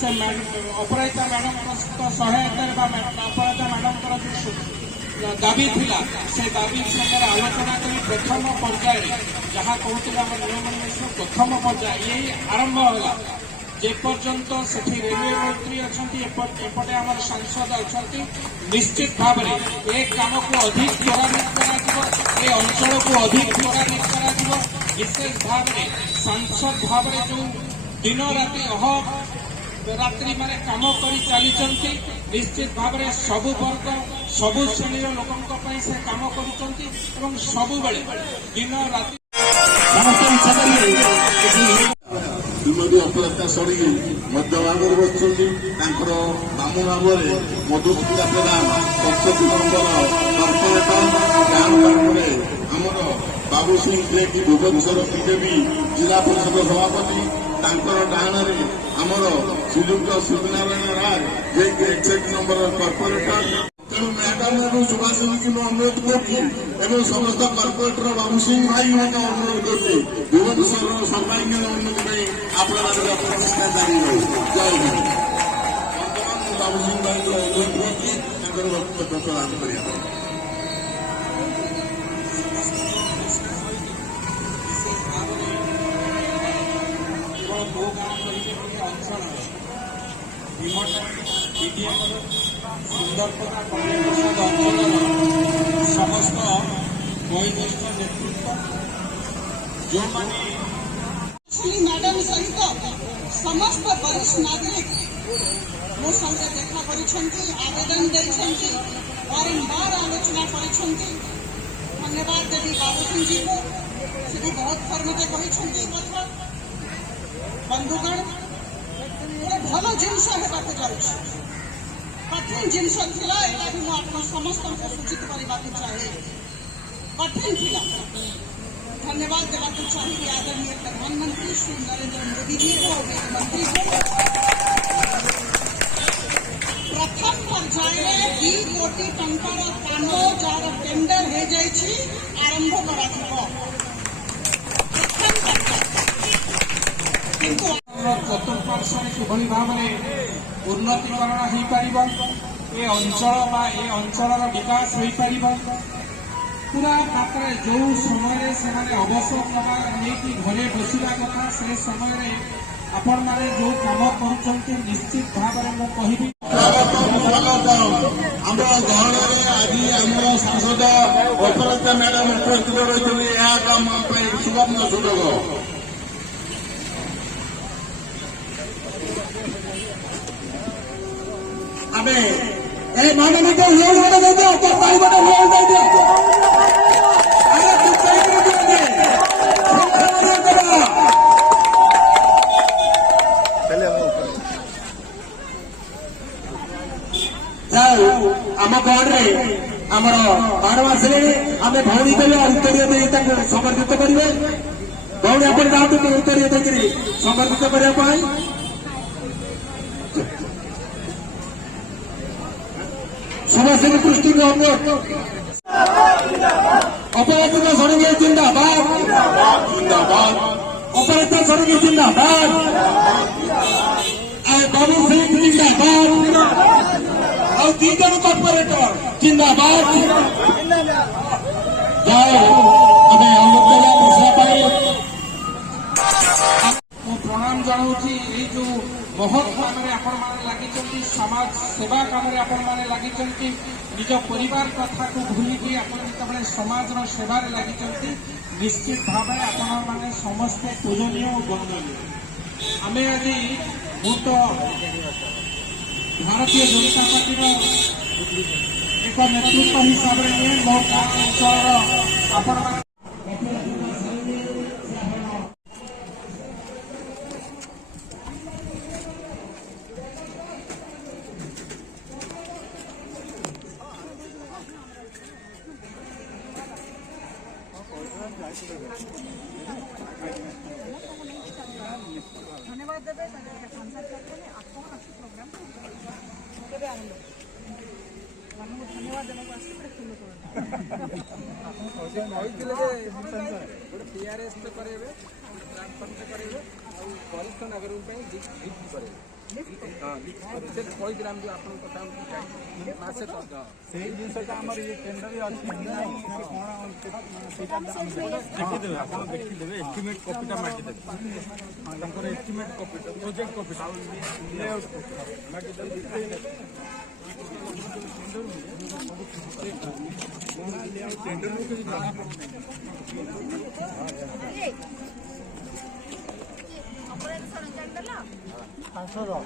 से अपराजिता मैडम सहायता अपराजिता मैडम दाबी थिला से दाबी संगे आलोचना कर प्रथम पर्याय जहाँ कहते प्रथम पर्याय ये आरंभ होगा जेपर्यंत सेठी रेलवे मंत्री अच्छा एपटे आम सांसद अच्छा निश्चित भाव में ए काम को अधिक त्वरान्वित कर अंचल को अधिक त्वरान्वित कर विशेष भाव में सांसद भाव में जो दिन राति रात्रि माने काम कर चली निश्चित भाव में सबु वर्ग सबु श्रेणी लोकों से काम कर सबु दिन राति श्रीमती अपराजिता षडंगी मध्य भाग बस बाम भाव में मधुसूदन प्रधान 65 नंबर कर्पोरेटर गाँव आमर बाबू सिंह लेखी भुवनेश्वर बीजेपी जिला परिषद सभापति डाण आमर श्रीजुक्त शिवनारायण राय जे 61 नंबर कर्पोरेटर तेणु मैडम एवं सुभाषिनी की अनुरोध करुँ समस्त कर्पोरेटर बाबू सिंह भाई अनुरोध करुँ भुवनेश्वर सर्वांगीण उन्नति आपड़ा प्रतिष्ठा जारी रही जय हिंद बाबू सिंह भाई अनुरोध कर वक्तव्य प्रदान करिए सुंदरपदा परिषद अंचल समस्त वयोज्येष्ठ नेतृत्व जो मैंने श्री मैडम सहित समस्त वरिष्ठ नागरिक मो संगे देखा आवेदन देते बारंबार आलोचना कर धन्यवाद देवी बाबू सिंह जी को से भी बहुत थर मत कहते कथा बंधुगण गोटे भल जिनस होगा जाऊँ कठिन जिनस थिला एटा भी मुझे समस्त सूचित करने चाहे कठिन थिला धन्यवाद देवा चाहिए आदरणीय प्रधानमंत्री श्री नरेंद्र मोदी जी को और मंत्री को प्रथम पर्याय 2 कोटी टंकार कान जार टेंडर हो जाए आरंभ करा चतुर्पार्श्व किभली भाव में उन्नतीकरण हो पार ए अंचल विकास हो पार पूरा मात्रा जो समय से अवसर नहीं घरे बसवा कथा से समय आपण मैंने जो काम कर निश्चित भाव में मुझे कहबी आम गहन आज आम सांसद अपराजिता मैडम उपस्थित रही काम सुवर्ण सुजोग आमे मैडम आम गढ़ आमर बारम आसे आम भौणी कले उत्तरीय समर्पित करेंगे भौणी आप जातु उत्तरीय देकर समर्पित करने सुभाषिनी कृष्टि को अनुरोध अपराजिता षडंगी जिंदाबाद जिंदाबाद अपराजिता षडंगी जिंदाबाद बाबू सिंह जिंदाबाद और 3 जन कॉर्पोरेटर जिंदाबाद जाओ हमें प्रणाम जनाऊँगी ये जो बहुत काम आपण मैंने लगी समाज सेवा काम लगी निज परिवार कथा को भूलिकी आपने समाज सेवार लगी निश्चित भाव में आपण मैंने समस्ते पूजनीय और वंदनीय आम आज मु तो भारतीय जनता पार्टी एक नेतृत्व हिसाब से मो अंचल आपण धन्यवाद देवे सांसद प्रोग्राम धन्यवाद देवा पीआरएस करेंगे वरिष्ठ नागरिक गिफ्ट करेंगे से କହିଥିଲେ ଆମେ ଯେଉଁ ଆପଣଙ୍କ କଥା ମାସେ ତକ ସେଇ ଜିନିଷଟା ଆମର ଇଏ ଟେଣ୍ଡର ଅଛି କି ନାହିଁ କି କ'ଣ ସେଇଟା ଦେଖିଦେବେ ଆପଣ ଦେଖିଦେବେ ଏଷ୍ଟିମେଟ୍ କପିଟା ମାଗିଦେବେ ତାଙ୍କର ଏଷ୍ଟିମେଟ୍ କପିଟା ପ୍ରୋଜେକ୍ଟ କପିଟା ଲେଆଉଟ୍ ମାଗିଦେବେ ଟେଣ୍ଡର କିଛି ଜଣା ପାଞ୍ଚଶହ